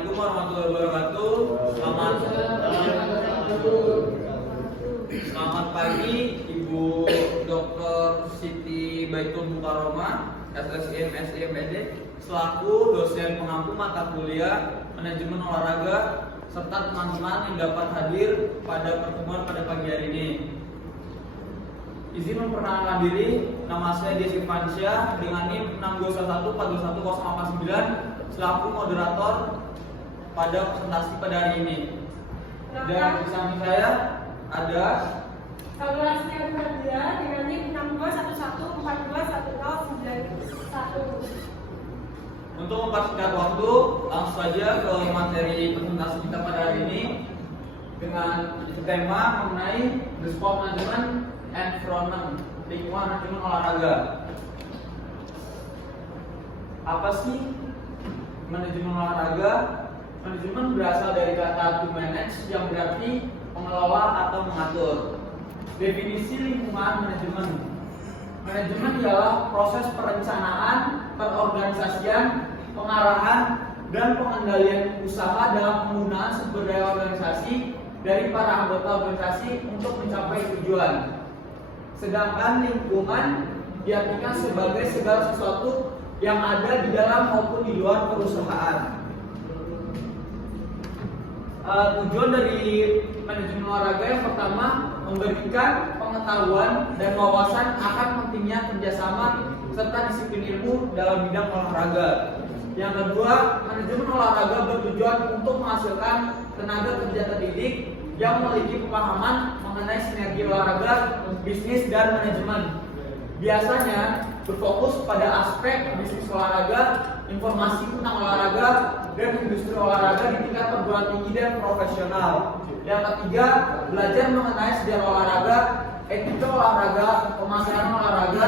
Assalamualaikum warahmatullahi wabarakatuh. Selamat pagi Ibu Dr. Siti Baitul Mukaromah, SSIM SIMPD, selaku dosen pengampu mata kuliah manajemen olahraga serta teman-teman yang dapat hadir pada pertemuan pada pagi hari ini. Izin memperkenalkan diri, nama saya Desi Fansya dengan NIM 621421089 selaku moderator pada presentasi pada hari ini. Dan di samping saya ada Salulastia Bukandia dengan NIM 621421091. Untuk mempersingkat waktu, langsung saja ke materi presentasi kita pada hari ini dengan tema mengenai the sport management environment, lingkungan manajemen olahraga. Apa sih manajemen olahraga? Manajemen berasal dari kata to manage yang berarti mengelola atau mengatur. Definisi lingkungan manajemen. Manajemen ialah proses perencanaan, perorganisasian, pengarahan, dan pengendalian usaha dalam penggunaan sumber daya organisasi dari para anggota organisasi untuk mencapai tujuan. Sedangkan lingkungan diartikan sebagai segala sesuatu yang ada di dalam maupun di luar perusahaan. Tujuan dari manajemen olahraga yang pertama memberikan pengetahuan dan wawasan akan pentingnya kerjasama serta disiplin ilmu dalam bidang olahraga. Yang kedua, manajemen olahraga bertujuan untuk menghasilkan tenaga kerja terdidik yang memiliki pemahaman mengenai sinergi olahraga, bisnis, dan manajemen. Biasanya berfokus pada aspek bisnis olahraga, informasi tentang olahraga, dan industri olahraga di tingkat perguruan tinggi dan profesional. Yang ketiga, belajar mengenai sejarah olahraga, etika olahraga, pemasaran olahraga,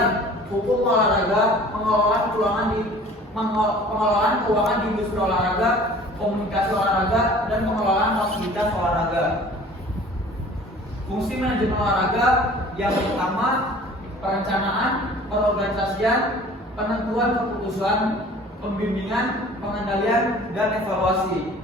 hukum olahraga, pengelolaan keuangan di industri olahraga, komunikasi olahraga, dan pengelolaan fasilitas olahraga. Fungsi manajemen olahraga yang pertama, perencanaan, perorganisasian, penentuan keputusan, pembimbingan, pengendalian, dan evaluasi.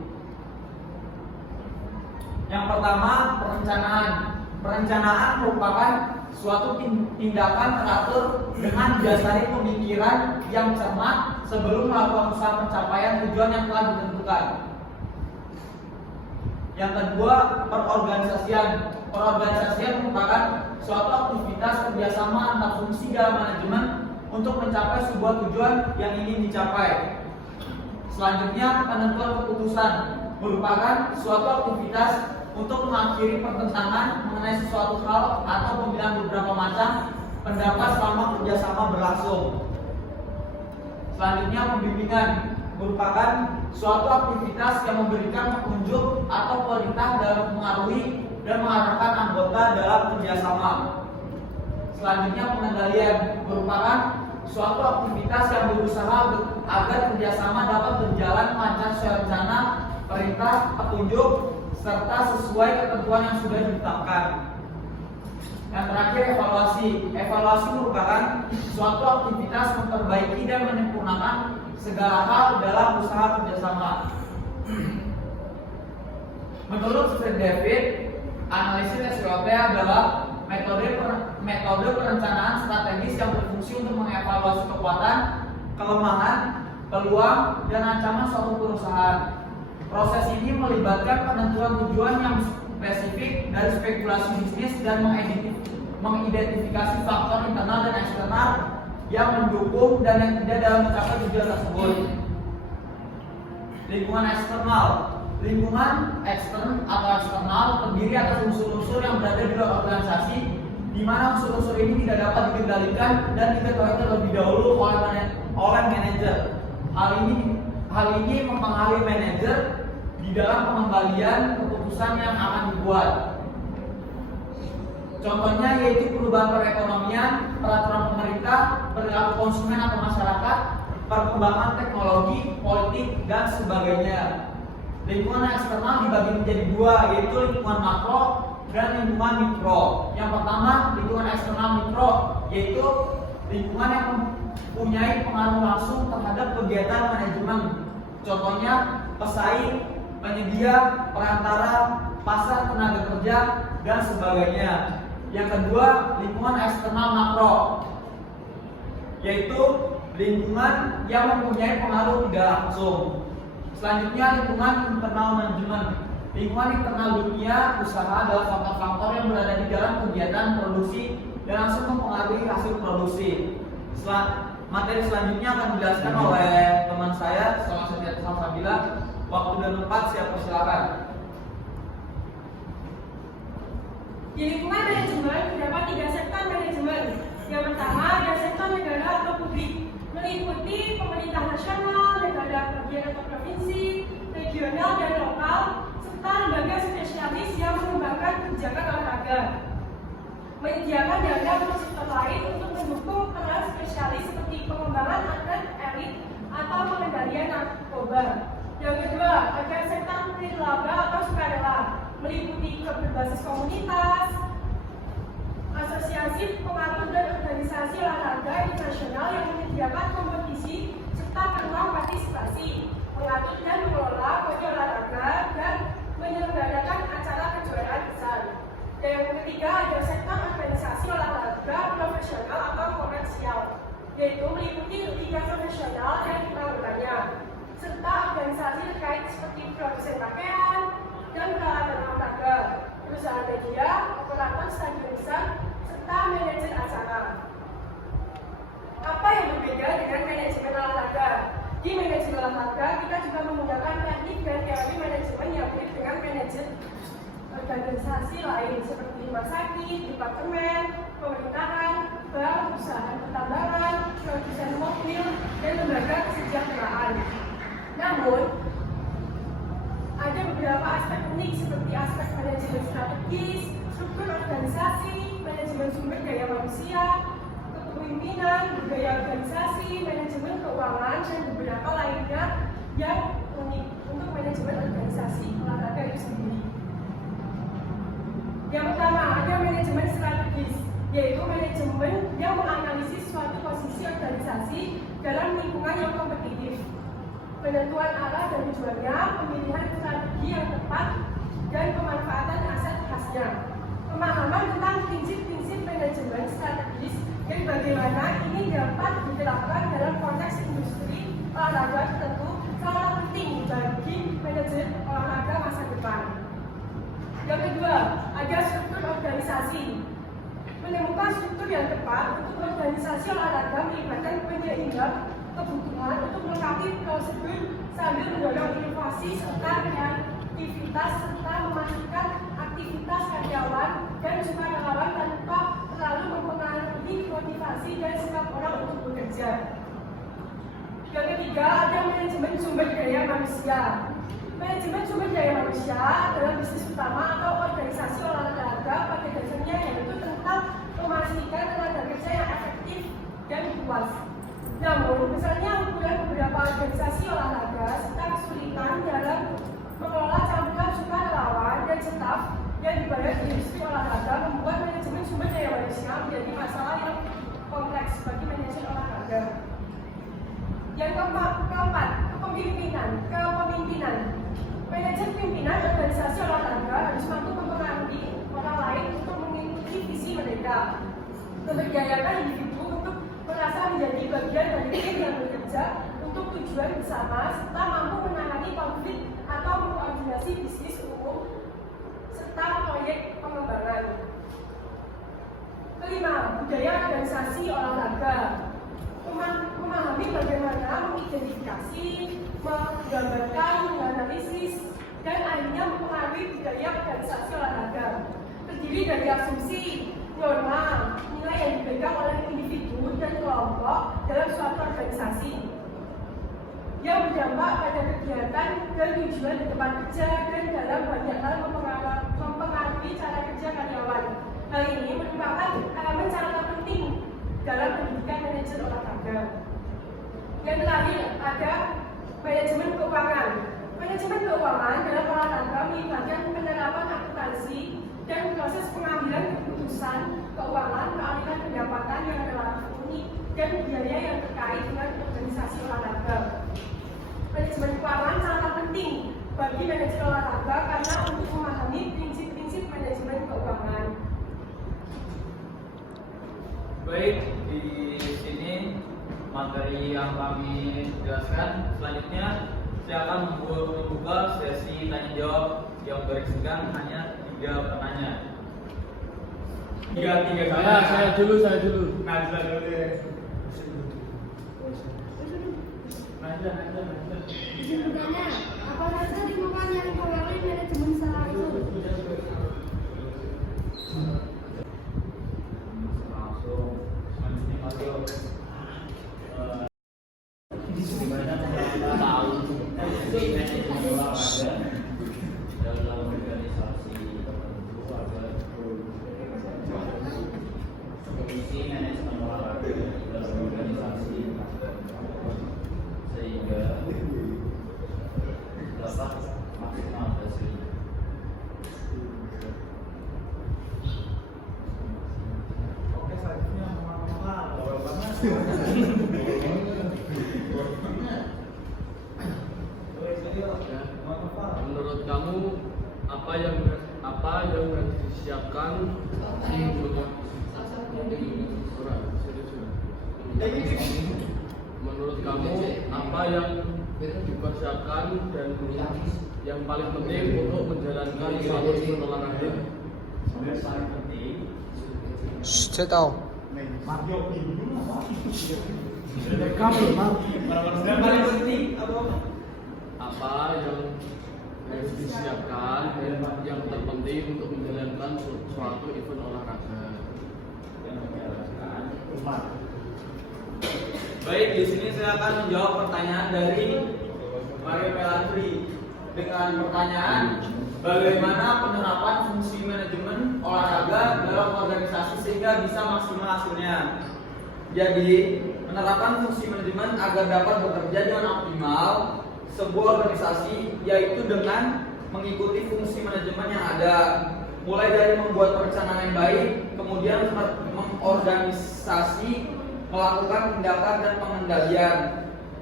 Yang pertama, perencanaan. Perencanaan merupakan suatu tindakan teratur dengan didasari pemikiran yang cermat sebelum melakukan usaha pencapaian tujuan yang telah ditentukan. Yang kedua, perorganisasian. Perorganisasian merupakan suatu aktivitas kerjasama antar fungsi dalam manajemen untuk mencapai sebuah tujuan yang ingin dicapai. Selanjutnya, penentuan keputusan merupakan suatu aktivitas untuk mengakhiri pertentangan mengenai sesuatu hal atau pemilihan beberapa macam pendapat selama kerjasama berlangsung. Selanjutnya, pembimbingan merupakan suatu aktivitas yang memberikan petunjuk atau perintah dalam mempengaruhi dan mengarahkan anggota dalam kerjasama. Selanjutnya, pengendalian merupakan suatu aktivitas yang berusaha agar kerjasama dapat berjalan lancar sesuai rencana, perintah, petunjuk, serta sesuai ketentuan yang sudah ditetapkan. Yang terakhir, evaluasi. Evaluasi merupakan suatu aktivitas memperbaiki dan menyempurnakan segala hal dalam usaha kerjasama. Menurut Fred David, analisis SWOT adalah metode perencanaan strategis yang berfungsi untuk mengevaluasi kekuatan, kelemahan, peluang, dan ancaman suatu perusahaan. Proses ini melibatkan penentuan tujuan yang spesifik dari spekulasi bisnis dan mengidentifikasi faktor internal dan eksternal yang mendukung dan yang tidak dalam mencapai tujuan tersebut. Lingkungan eksternal. Lingkungan ekstern atau eksternal terdiri atas unsur-unsur yang berada di luar organisasi, di mana unsur-unsur ini tidak dapat dikendalikan dan diketahui terlebih dahulu oleh manajer. Hal ini mempengaruhi manajer di dalam pengembalian keputusan yang akan dibuat. Contohnya yaitu perubahan perekonomian, peraturan pemerintah, perilaku konsumen atau masyarakat, perkembangan teknologi, politik, dan sebagainya. Lingkungan eksternal dibagi menjadi dua, yaitu lingkungan makro dan lingkungan mikro. Yang pertama, lingkungan eksternal mikro, yaitu lingkungan yang mempunyai pengaruh langsung terhadap kegiatan manajemen. Contohnya pesaing, penyedia, perantara, pasar tenaga kerja, dan sebagainya. Yang kedua, lingkungan eksternal makro, yaitu lingkungan yang mempunyai pengaruh tidak langsung. Selanjutnya, lingkungan internal manajemen. Lingkungan internal dunia usaha adalah faktor-faktor yang berada di dalam kegiatan produksi dan langsung mempengaruhi hasil produksi. Materi selanjutnya akan dijelaskan oleh teman saya, Setia Salsabila. Waktu dan tempat siap persilakan. Di lingkungan manajemen terdapat 3 sektor manajemen. Yang pertama ada sektor negara atau publik, meliputi pemerintah nasional, negara bagian atau provinsi, regional dan lokal, serta lembaga spesialis yang mengembangkan kebijakan olahraga. Menyediakan dana untuk sektor lain untuk mendukung peran spesialis seperti pengembangan atlet elit atau pengendalian narkoba. Yang kedua, ada sektor nirlaba atau sukarela, meliputi klub berbasis komunitas, asosiasi, pengatur dan organisasi olahraga internasional yang menyediakan kompetisi serta peluang partisipasi, mengatur dan mengelola kode olahraga dan menyelenggarakan acara kejuaraan besar. Dan yang ketiga ada sektor organisasi olahraga profesional atau komersial, yaitu meliputi liga profesional dan anggotanya, serta organisasi terkait seperti produsen pakaian dan peralatan olahraga, perusahaan media, operator stadion besar, serta manajer acara. Apa yang berbeda dengan manajemen olahraga? Di manajemen olahraga, kita juga menggunakan teknik dan teori manajemen yang mirip dengan manajer organisasi lain seperti rumah sakit, departemen, pemerintahan, bank, usaha pertambangan, produsen mobil, dan lembaga kesejahteraan. Namun, ada beberapa aspek unik seperti aspek manajemen strategis, struktur organisasi, manajemen sumber daya manusia, kepemimpinan, budaya organisasi, manajemen keuangan, dan beberapa lainnya yang unik untuk manajemen organisasi olahraga itu sendiri. Yang pertama, ada manajemen strategis, yaitu manajemen yang menganalisis suatu posisi organisasi dalam lingkungan yang kompetitif. Penentuan arah dan tujuannya, pemilihan strategi yang tepat, dan pemanfaatan aset khasnya. Pemahaman tentang prinsip-prinsip manajemen strategis dan bagaimana ini dapat diterapkan dalam konteks industri olahraga tertentu sangat penting bagi manajer olahraga masa depan. Yang kedua, ada struktur organisasi. Menemukan struktur yang tepat untuk organisasi olahraga melibatkan penyeimbang kebutuhan untuk melengkapi prosedur sambil mendorong inovasi serta kreativitas serta memastikan aktivitas karyawan dan sukarelawan tanpa terlalu mempengaruhi motivasi dan sikap orang untuk bekerja. Yang ketiga, ada manajemen sumber daya manusia. Manajemen sumber daya manusia adalah bisnis utama atau organisasi olahraga pada dasarnya, yaitu tentang memastikan tenaga kerja yang efektif dan puas. Namun, besarnya ukuran beberapa organisasi olahraga serta kesulitan dalam mengelola campuran sukarelawan dan staf yang dibayar di industri olahraga membuat manajemen sumber daya manusia menjadi masalah yang kompleks bagi manajemen olahraga. Yang keempat, kepemimpinan. Manajer pimpinan organisasi olahraga harus mampu mempengaruhi orang lain untuk mengikuti visi mereka, memberdayakan individu untuk merasa menjadi bagian dari tim yang bekerja untuk tujuan bersama, serta mampu menangani konflik atau mengkoordinasi bisnis umum serta proyek pengembangan. Kelima, budaya organisasi olahraga. Memahami bagaimana mengidentifikasi, menggambarkan, menganalisis, dan akhirnya mempengaruhi budaya organisasi olahraga. Terdiri dari asumsi, norma, nilai yang dipegang oleh individu dan kelompok dalam suatu organisasi yang berdampak pada kegiatan dan tujuan di tempat kerja dan dalam banyak hal mempengaruhi cara kerja karyawan. Hal ini merupakan elemen sangat penting dalam pendidikan manajer olahraga. Yang terakhir ada manajemen keuangan. Manajemen keuangan dalam olahraga melibatkan penerapan akuntansi dan proses pengambilan keputusan keuangan, kealihan pendapatan yang relatif unik dan biaya yang terkait dengan organisasi olahraga. Manajemen keuangan manajer olahraga karena untuk memahami prinsip-prinsip manajemen keuangan. Baik, di sini materi yang kami jelaskan. Selanjutnya saya akan membuka sesi tanya jawab yang berisikan hanya 3 penanya. Tiga Saya dulu. Najla dulu deh. Najla. Izin bertanya, apa saja lingkungan yang mempengaruhi manajemen secara langsung? Oke, selanjutnya Menurut kamu apa yang harus disiapkan Menurut kamu apa yang dipersiapkan dan yang paling penting untuk menjalankan suatu event olahraga? Yang paling penting Saya tahu. yang paling penting Apa yang harus disiapkan dan yang terpenting untuk menjalankan suatu event olahraga? Baik, di sini saya akan menjawab pertanyaan dari Mario Melantri dengan pertanyaan bagaimana penerapan fungsi manajemen olahraga dalam organisasi sehingga bisa maksimal hasilnya. Jadi, penerapan fungsi manajemen agar dapat bekerja dengan optimal sebuah organisasi yaitu dengan mengikuti fungsi manajemen yang ada, mulai dari membuat perencanaan yang baik, kemudian mengorganisasi, melakukan tindakan dan pengendalian.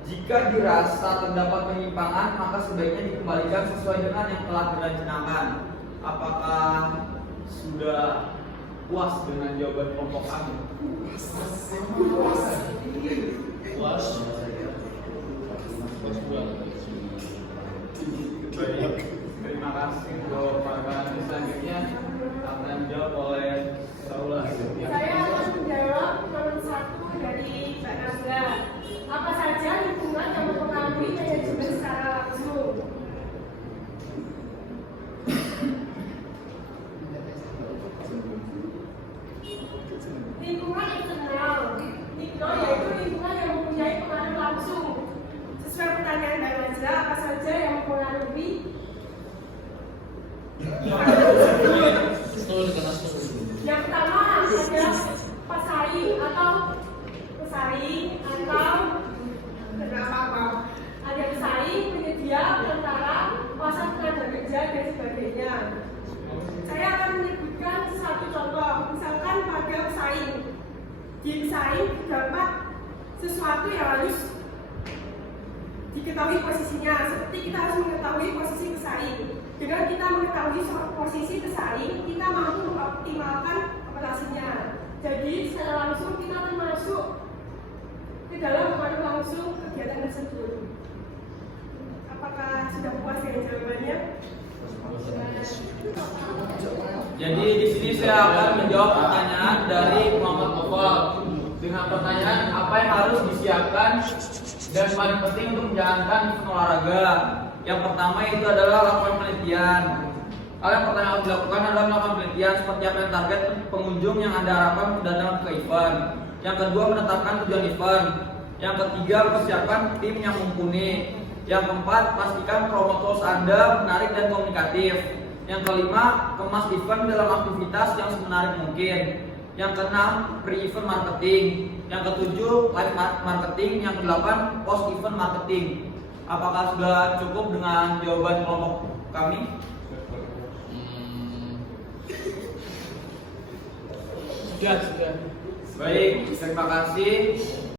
Jika dirasa terdapat penyimpangan, maka sebaiknya dikembalikan sesuai dengan yang telah direncanakan. Apakah sudah puas dengan jawaban kelompok kami? Puas. Baik, terima kasih untuk para selanjutnya akan dijawab oleh Saula. Saya akan menjawab nomor 1 dari Mbak Nazla. Apa saja lingkungan yang mempengaruhi manajemen secara langsung? Lingkungan eksternal. Yaitu lingkungan yang mempunyai pengaruh langsung. Sesuai pertanyaan Mbak Nazla, apa saja yang mempengaruhi? Yang pertama ada pesaing atau ada pesaing, penyedia, perantara, pasar tenaga kerja dan sebagainya. Saya akan menyebutkan satu contoh, misalkan pada pesaing. Di pesaing terdapat sesuatu yang harus diketahui posisinya, seperti kita harus mengetahui posisi pesaing. Dengan kita mengetahui posisi pesaing, kita mampu mengoptimalkan operasinya. Jadi secara langsung kita termasuk ke dalam pengaruh langsung kegiatan tersebut. Apakah sudah puas dengan jawabannya? Jadi di sini saya akan menjawab pertanyaan dari Muhammad Novel dengan pertanyaan apa yang harus disiapkan dan paling penting untuk menjalankan event olahraga. Yang pertama itu adalah lakukan penelitian. Hal yang pertama harus dilakukan adalah melakukan penelitian seperti apa yang target pengunjung yang Anda harapkan datang ke event. Yang kedua, menetapkan tujuan event. Yang ketiga, persiapkan tim yang mumpuni. Yang keempat, pastikan promo tools Anda menarik dan komunikatif. Yang kelima, kemas event dalam aktivitas yang semenarik mungkin. Yang keenam, pre-event marketing. Yang ketujuh, live marketing. Yang kedelapan, post-event marketing. Apakah sudah cukup dengan jawaban kelompok kami? Sudah. Baik, terima kasih.